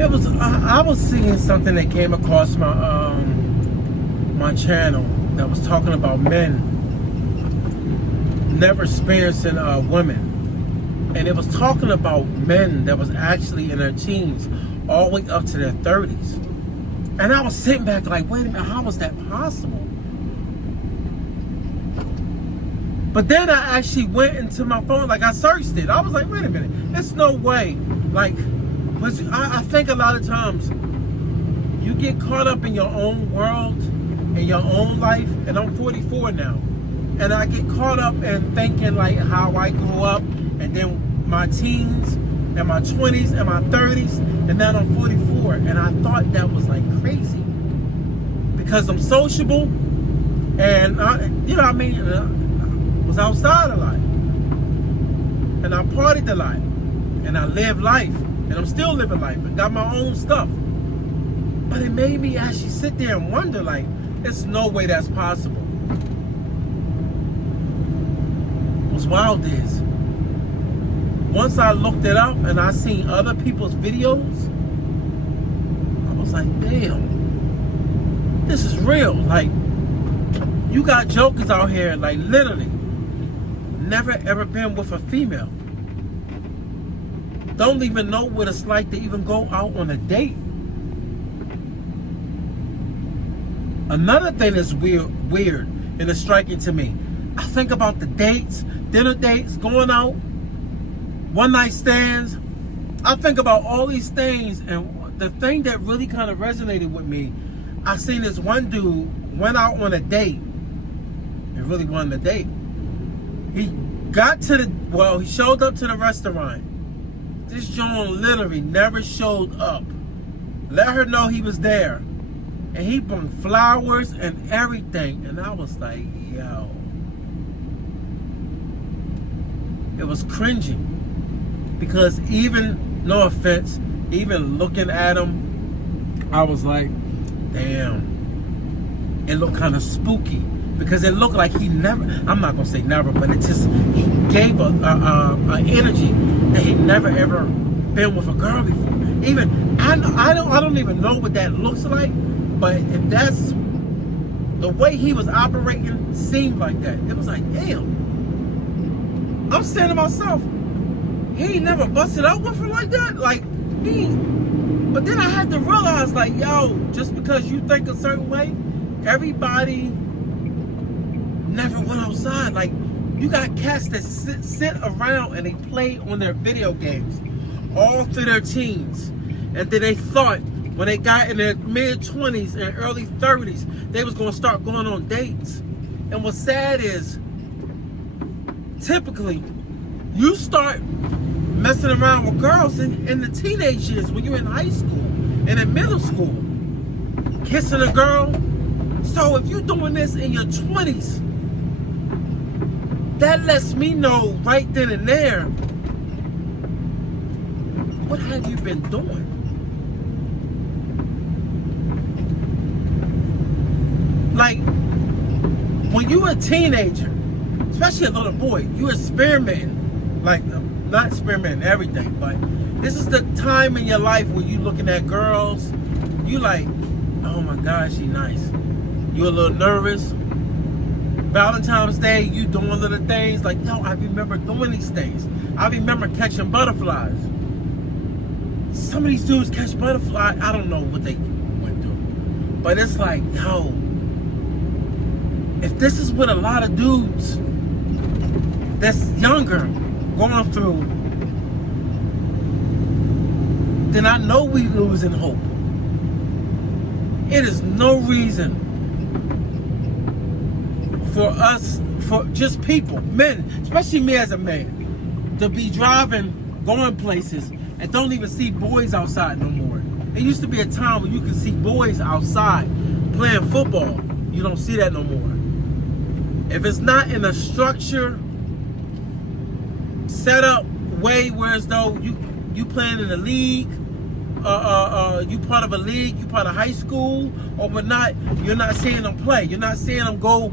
It was I was seeing something that came across my channel that was talking about men never experiencing women, and it was talking about men that was actually in their teens all the way up to their 30s. And I was sitting back like, wait a minute, how was that possible? But then I actually went into my phone, like I searched it. I was like, wait a minute, there's no way. Like, I think a lot of times you get caught up in your own world, in your own life, and I'm 44 now. And I get caught up in thinking like how I grew up, and then my teens, and my 20s, and my 30s, and now I'm 44. And I thought that was like crazy. Because I'm sociable, and I was outside a lot. And I partied a lot. And I lived life. And I'm still living life and got my own stuff. But it made me actually sit there and wonder, like, there's no way that's possible. What's wild is, once I looked it up and I seen other people's videos, I was like, damn, this is real. Like, you got jokers out here, like, literally never ever been with a female. Don't even know what it's like to even go out on a date. Another thing that's weird and it's striking to me, I think about the dates, dinner dates, going out, one night stands. I think about all these things, and the thing that really kind of resonated with me, I seen this one dude went out on a date and really wanted a date. He showed up to the restaurant. This John literally never showed up. Let her know he was there. And he brought flowers and everything. And I was like, yo. It was cringing. Because even, no offense, even looking at him, I was like, damn. It looked kind of spooky. Because it looked like he never, I'm not going to say never, but it just, he gave a energy that he never ever been with a girl before. Even, I don't even know what that looks like, but if that's, the way he was operating seemed like that. It was like, damn. I'm saying to myself, he ain't never busted up with her like that. Like, but then I had to realize, like, yo, just because you think a certain way, everybody never went outside. Like, you got cats that sit around and they play on their video games all through their teens. And then they thought when they got in their mid-20s and early 30s, they was going to start going on dates. And what's sad is, typically, you start messing around with girls in the teenage years, when you're in high school and in middle school. Kissing a girl. So if you're doing this in your 20s, that lets me know right then and there, what have you been doing? Like, when you're a teenager, especially a little boy, you're experimenting. Like, not experimenting everything, but this is the time in your life where you're looking at girls, you like, oh my God, she nice. You're a little nervous. Valentine's Day, you doing little things like, yo, I remember doing these things. I remember catching butterflies. Some of these dudes catch butterflies. I don't know what they went through. But it's like, yo, if this is what a lot of dudes that's younger going through, then I know we losing hope. It is no reason for us, for just people, men, especially me as a man, to be driving, going places, and don't even see boys outside no more. It used to be a time when you could see boys outside playing football. You don't see that no more. If it's not in a structure, set up way where as though you playing in a league, you part of a league, you part of high school, or whatnot, you're not seeing them play. You're not seeing them go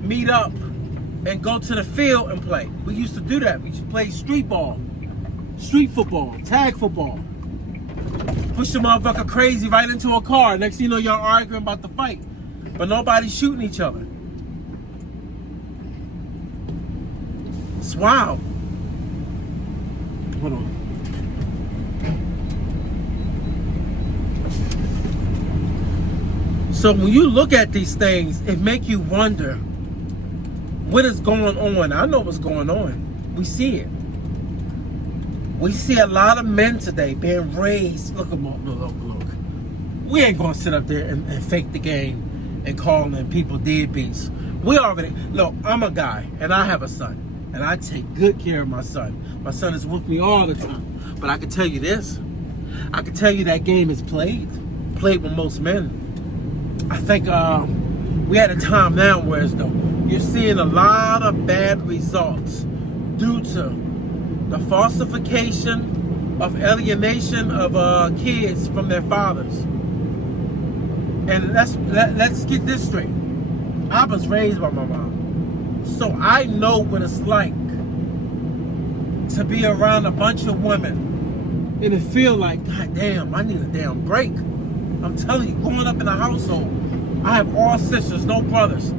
meet up and go to the field and play. We used to do that. We used to play street ball, street football, tag football. push the motherfucker crazy right into a car. Next thing you know, y'all arguing about the fight. But nobody's shooting each other. It's wild. Hold on. So when you look at these things, it make you wonder what is going on. I know what's going on. We see it. We see a lot of men today being raised. Look. We ain't gonna sit up there and fake the game and calling people deadbeats. We already, look, I'm a guy and I have a son. And I take good care of my son. My son is with me all the time. But I can tell you this. I can tell you that game is played with most men. I think we had a time now where it's though you're seeing a lot of bad results due to the falsification of alienation of kids from their fathers. And let's get this straight. I was raised by my mom, so I know what it's like to be around a bunch of women and it feel like, God damn, I need a damn break. I'm telling you, growing up in a household, I have all sisters, no brothers.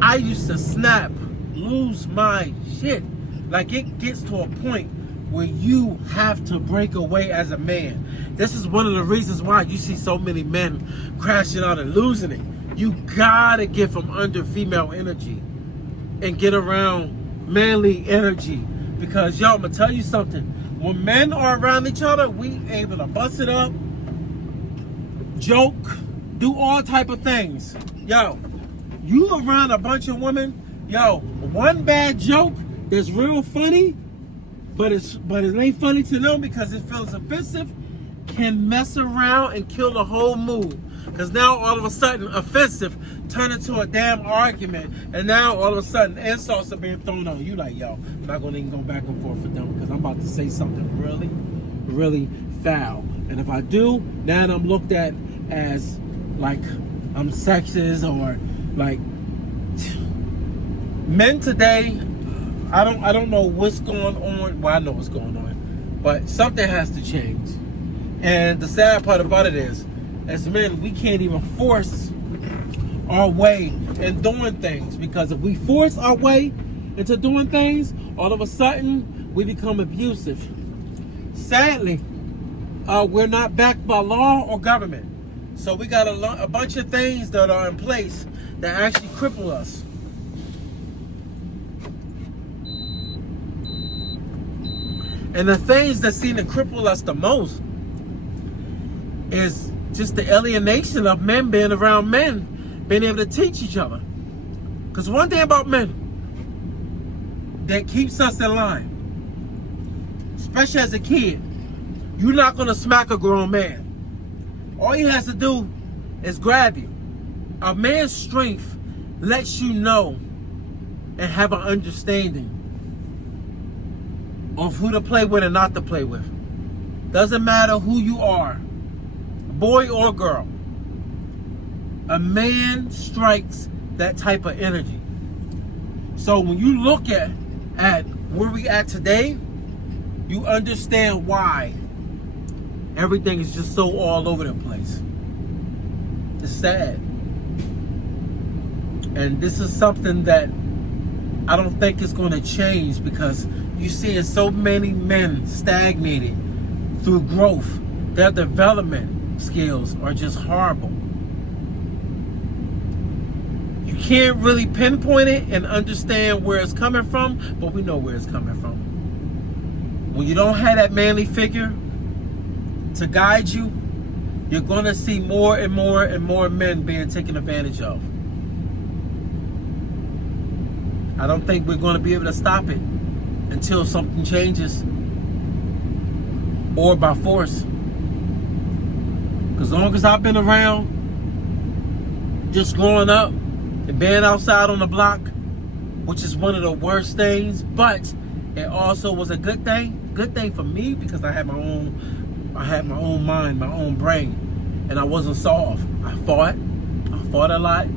I used to snap, lose my shit. Like, it gets to a point where you have to break away as a man. This is one of the reasons why you see so many men crashing out and losing it. You gotta get from under female energy and get around manly energy. Because, yo, I'm gonna tell you something. When men are around each other, we able to bust it up, joke, do all type of things. Yo, you around a bunch of women, yo, one bad joke that's real funny, but it ain't funny to them because it feels offensive, can mess around and kill the whole mood. Because now all of a sudden offensive turn into a damn argument, and now all of a sudden insults are being thrown on you. Like, yo, I'm not gonna even go back and forth with them because I'm about to say something really, really foul. And if I do, now I'm looked at as like I'm sexist or like men today. I don't know what's going on. Well, I know what's going on, but something has to change. And the sad part about it is, as men, we can't even force our way in doing things, because if we force our way into doing things, all of a sudden we become abusive. Sadly, we're not backed by law or government. So we got a bunch of things that are in place that actually cripple us. And the things that seem to cripple us the most is just the alienation of men being around men, being able to teach each other. Because one thing about men that keeps us in line, especially as a kid, you're not going to smack a grown man. All he has to do is grab you. A man's strength lets you know and have an understanding of who to play with and not to play with. Doesn't matter who you are, boy or girl. A man strikes that type of energy. So when you look at where we at today, you understand why everything is just so all over the place. It's sad. And this is something that I don't think is going to change, because you see so many men stagnated through growth. Their development skills are just horrible. You can't really pinpoint it and understand where it's coming from, but we know where it's coming from. When you don't have that manly figure to guide you, you're going to see more and more and more men being taken advantage of. I don't think we're going to be able to stop it until something changes, or by force. Because as long as I've been around, just growing up and being outside on the block, which is one of the worst things, but it also was a good thing. Good thing for me, because I had my own mind, my own brain, and I wasn't soft. I fought a lot.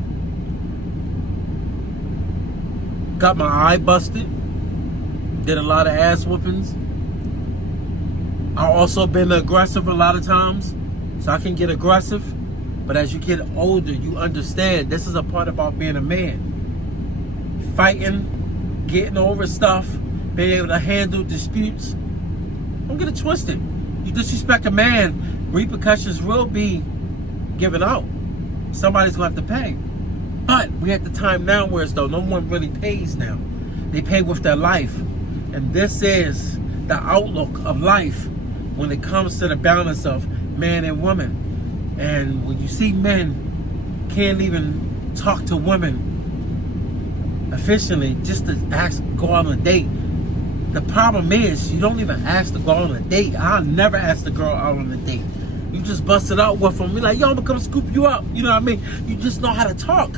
Got my eye busted. Did a lot of ass whoopings. I also been aggressive a lot of times. So I can get aggressive, but as you get older, you understand this is a part about being a man. Fighting, getting over stuff, being able to handle disputes. Don't get it twisted. You disrespect a man, repercussions will be given out. Somebody's going to have to pay. But we're at the time now where it's though no one really pays now. They pay with their life. And this is the outlook of life when it comes to the balance of man and woman. And when you see men can't even talk to women efficiently just to ask, go out on a date. The problem is you don't even ask to go out on a date. I'll never ask the girl out on a date. You just bust it out with them. Be like, yo, I'm gonna come scoop you up. You know what I mean? You just know how to talk.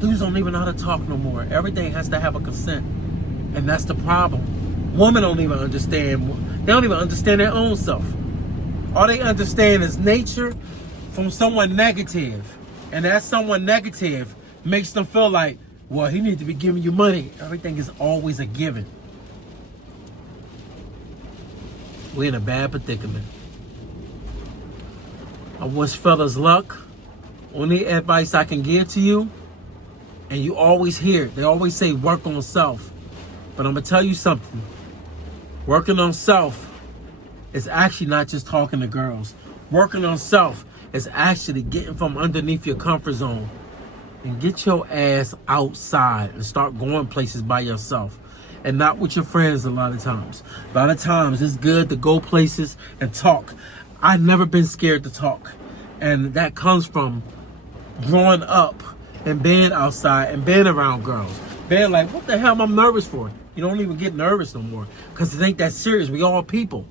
Dudes don't even know how to talk no more. Everything has to have a consent. And that's the problem. Women don't even understand. They don't even understand their own self. All they understand is nature from someone negative. And that someone negative makes them feel like, well, he needs to be giving you money. Everything is always a given. We're in a bad predicament. I wish fellas luck. Only advice I can give to you, and you always hear it. They always say work on self. But I'm going to tell you something. Working on self is actually not just talking to girls. Working on self is actually getting from underneath your comfort zone and get your ass outside and start going places by yourself and not with your friends a lot of times. A lot of times it's good to go places and talk. I've never been scared to talk. And that comes from growing up and being outside and being around girls. Being like, what the hell am I nervous for? You don't even get nervous no more because it ain't that serious. We all people.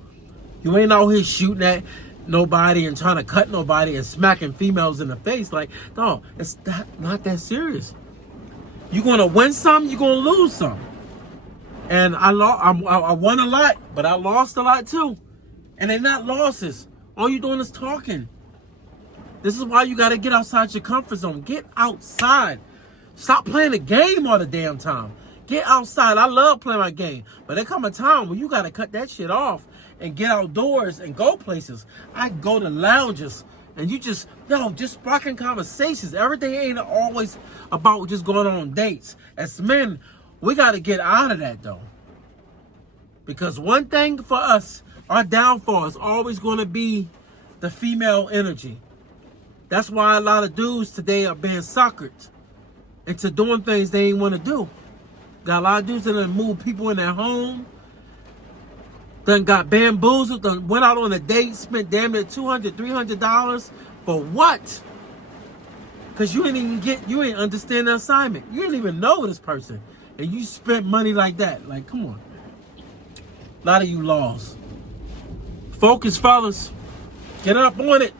You ain't out here shooting at nobody and trying to cut nobody and smacking females in the face. Like, no, it's not that serious. You're going to win some, you're going to lose some. And I won a lot, but I lost a lot too. And they're not losses. All you're doing is talking. This is why you got to get outside your comfort zone. Get outside. Stop playing the game all the damn time. Get outside. I love playing my game. But there come a time when you got to cut that shit off and get outdoors and go places. I go to lounges and you just sparking conversations. Everything ain't always about just going on dates. As men, we got to get out of that though. Because one thing for us, our downfall is always going to be the female energy. That's why a lot of dudes today are being suckered into doing things they ain't want to do. Got a lot of dudes that done moved people in their home. Done got bamboozled. Done went out on a date, spent damn near $200, $300 for what? Because you ain't understand the assignment. You didn't even know this person. And you spent money like that. Like, come on. A lot of you lost. Focus, fellas. Get up on it.